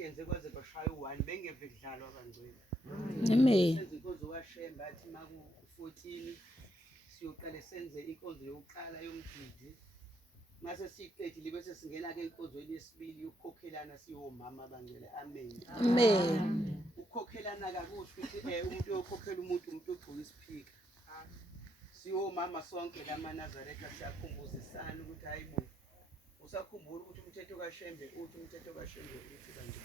siyenze kwaze bashaya u1 bengeve kudlalwa abangcwele. Amen. Senze inkonzo kaShemba athi maku14 siyoqala senze inkonzo yokuqala yomgidi. Mase siqedile bese singena ke inkonzweni yesibili yokukhokhelana siyomama abangcwele. Amen. Amen. Ukukhokhelana kakusho ukuthi umuntu uyokhokhela umuntu ogqoka isiphika. Siyomama sonke lamaNazaretha siyakhumbuza ukuthi hayibo usakhumbula ukuthi umthetho kaShembe uthi umthetho kaShembe uthi kanje.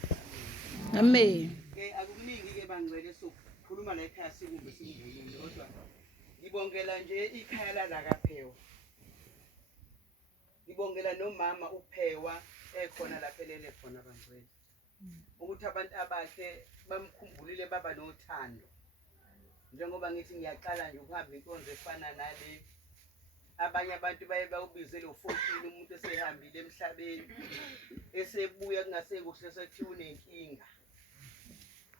Amen. Akukuningi ke bangcwele sokukhuluma la ekhaya sikumbe sikuvulile kodwa ngibongela nje ikhaya la kaPhewa. Ngibongela nomama uPhewa ekhona lapha elele khona bangcwele. Ukuthi abantu abakhe bamkhumbulile baba nothando. Njengoba ngithi ngiyaqala nje ukuhamba inkonzo efana nale. Abanye abantu baye bawubize lo 14 umuntu esehambile emhlabeni esebuya kungasekuhle sethiwa unenkinga.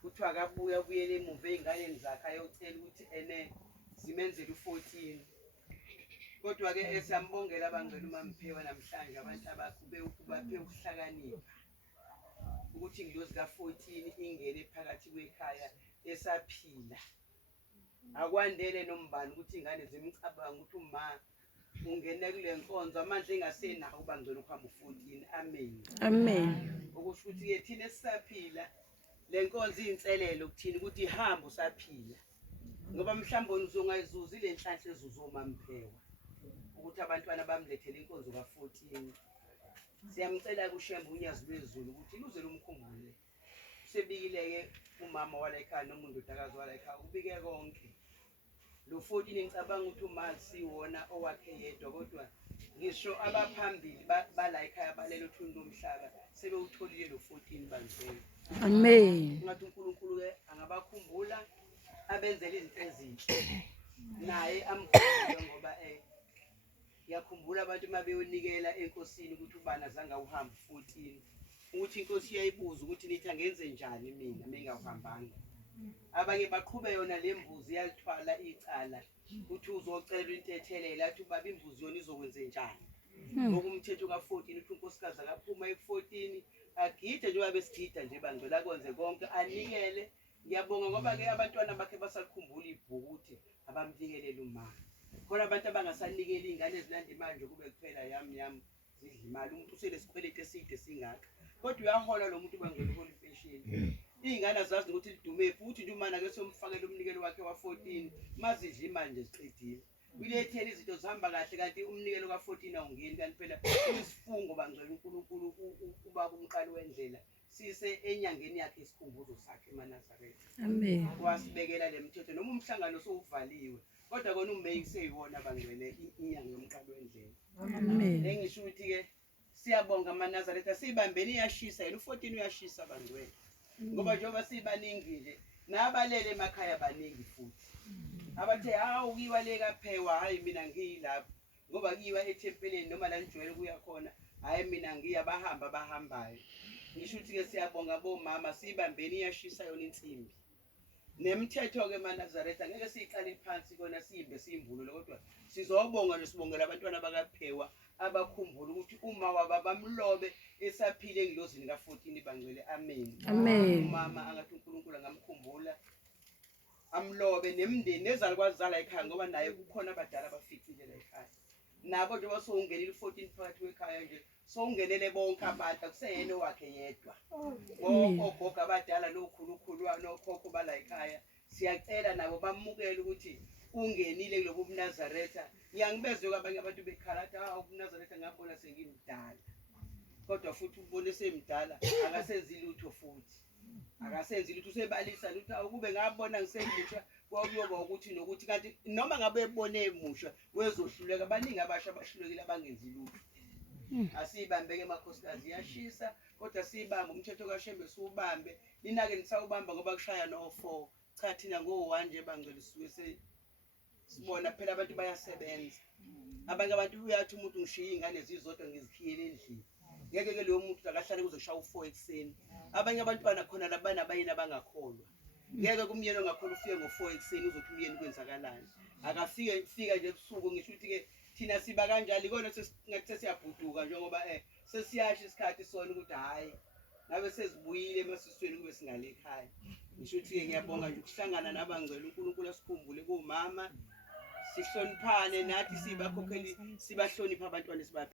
Kuthiwa akabuya ubuyele emuva ezinganeni zakhe ayocela ukuthi zimenzele u14. Kodwa ke esiyambongela abangcwele uMamphewa namhlanje abantu abakube baphe ukuhlakanipha ukuthi ingilosi ka14 ingene phakathi kwekhaya esaphila. Akwandele nombani ukuthi ingane zimcabanga ukuthi uma ungene kule nkonzo amandla engasenawo bangcwele ukuhamba u14. Amen. Amen. Okusho ukuthi ke thina esisaphila le nkonzo izinselelo kuthini ukuthi ihamba usaphila. Ngoba mhlawumbe uzongayizuza ile nhlanhla ezuzo uMamphewa ukuthi abantwana bamlethele inkonzo ka14. Siyamcela kuShembe unyazi lwezulu ukuthi luze lumkhumbule. Sebikile ke umama wala ekhaya noma undodakazi wala ekhaya ubike konke. Lo 14 ngicabanga ukuthi uMazi wona owakhe yedwa kodwa ngisho abaphambili bala ekhaya balelo uthuni lomhlaba sebewutholile lo 14 bangcwele. Amen. Ngathi uNkulunkulu ke angabakhumbula abenzele izinto ezinhle. Naye amkhumbule ngoba yakhumbula abantu mabeyonikela enkosini ukuthi ubana zanga uhamba 14 ukuthi inkosi iyayibuza ukuthi nithi angenze njani mina mengahambanga. Abanye baqhube yona lembuzi yalithwala icala ukuthi uzocela intethelela athi ubaba imbuzi yona izokwenze njani. Ngoba umthetho ka14 uthi unkosikazi akaphuma e14 agide njengoba besigida nje bangcwele akwenze konke anikele. Ngiyabonga ngoba ke abantwana bakhe basakhumbula ibhuku ukuthi abamnikelele umama. Khona abantu abangasanikeli ingane ezilanda manje kube kuphela yami zidla imali. Umuntu usele sikwelete eside singaka. Kodwa uyahola lo muntu bangcwele hola impesheni. Ingane azazi ukuthi lidume futhi nje umana ke somfakela umnikelo wakhe wa14 mazidla imali nje siqedile. Uyilethele izinto zihamba kahle kanti umnikelo ka14 awungeni kanti phela isifungo bangcwele uNkulunkulu ubaba umqali wendlela sise enyangeni yakhe isikhumbuzo sakhe eMaNazaretha. Amen. Wasibekela lemithetho noma umhlangano sowuvaliwe kodwa kona uMeyi yiwona bangcwele inyanga yomqali wendlela. Amen. Engisho ukuthi ke siyabonga aMaNazaretha sibambeni iyashisa yena u14 uyashisa bangcwele. Ngoba njengoba sibaningi nje nabalele emakhaya baningi futhi. Abathe hawu kiwa le kaPhewa hayi mina ngiyilapha ngoba kiwa ethempeleni noma la nijwayele kuya khona hayi mina ngiyabahamba bahambayo. Ngisho ukuthi ke siyabonga bomama sibambeni iyashisa yona insimbi. Nemithetho ke eMaNazaretha ngeke siyiqale phansi kona simbe simvulo kodwa sizobonga nesibongela abantwana bakaPhewa abakhumbula ukuthi uma waba bamlobe esaphile engilozini ka14 bangcwele. Amen. Amen. Umama angathi uNkulunkulu angamkhumbula amlobe nemndeni nezalukwazi ekhaya ngoba naye kukhona abadala abaficile la ekhaya. Nabo nje basongenile 14 phakathi kwekhaya nje songenele bonke abantu akuseyena wakhe yedwa. Ogogo abadala lokhulukhulu nokhokho bala ekhaya siyacela nabo bamukele ukuthi ungenile kulobu buNazaretha. Ngiyangibezwe kwabanye abantu bekhala athi ubuNazaretha ngabona sengimdala. Kodwa futhi ubone semdala akasenzi lutho futhi. Akasenzi lutho usebalisa lutho ukube ngabona ngisemusha kwakuyoba ukuthi nokuthi kanti noma ngabe ebone emusha wezohluleka abaningi abasha abashulekile abangenzi lutho. Asibambeke emakhosikazi yashisa kodwa sibambe umthetho kaShembe siubambe. Ninake nisawubamba ngoba kushaya no4 cha thina ngo1 nje bangcwele sisuke sibona phela abantu bayasebenza. Abanye abantu uyathi umuntu ngishiya ingane zizodwa ngizikhiyele endlini. Ngeke ke lo muntu akahlale kuzoshaya u4 ekseni. Abanye abantwana khona labana abayini abangakholwa. Ngeke kumyeni ongakholwa ufike ngo4 ekseni uzothi umyeni kwenzakalani. Akafike fika nje ebusuku ngisho ukuthi ke thina siba kanjalo ikona ngathi siyabhuduka njengoba sesiyasha isikhathi sona ukuthi hayi ngabe sezibuyile emasisweni kube singale ekhaya. Ngisho ukuthi ngiyabonga nje ukuhlangana nabangcwele uNkulunkulu asikhumbule kumama sihloniphane nathi sibakhokheli sibahlonipha abantwana